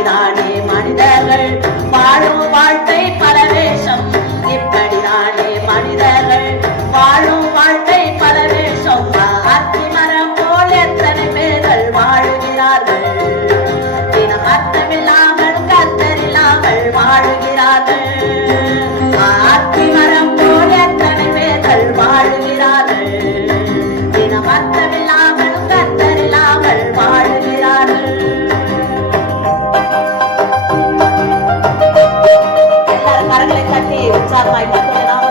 இப்படிதானே மனிதர்கள் வாழும் வாழ்க்கை பரவேஷம் இப்படிதானே மனிதர்கள் வாழும் வாழ்க்கை பரவேஷம் அத்தி மரம் போல் எத்தனை பேர்கள் வாழுகிறார்கள். தினம் அர்த்தமில்லாமல் கத்தரில்லாமல் வாழுகிறார்கள். மரம் போல் எத்தனை பேர்கள் வாழுகிறார்கள். தினம் அர்த்தமில்லாமல் 再来一个。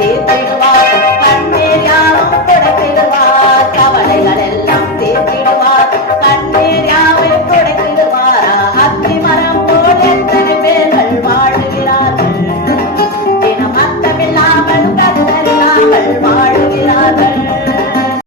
நம்புவதாலே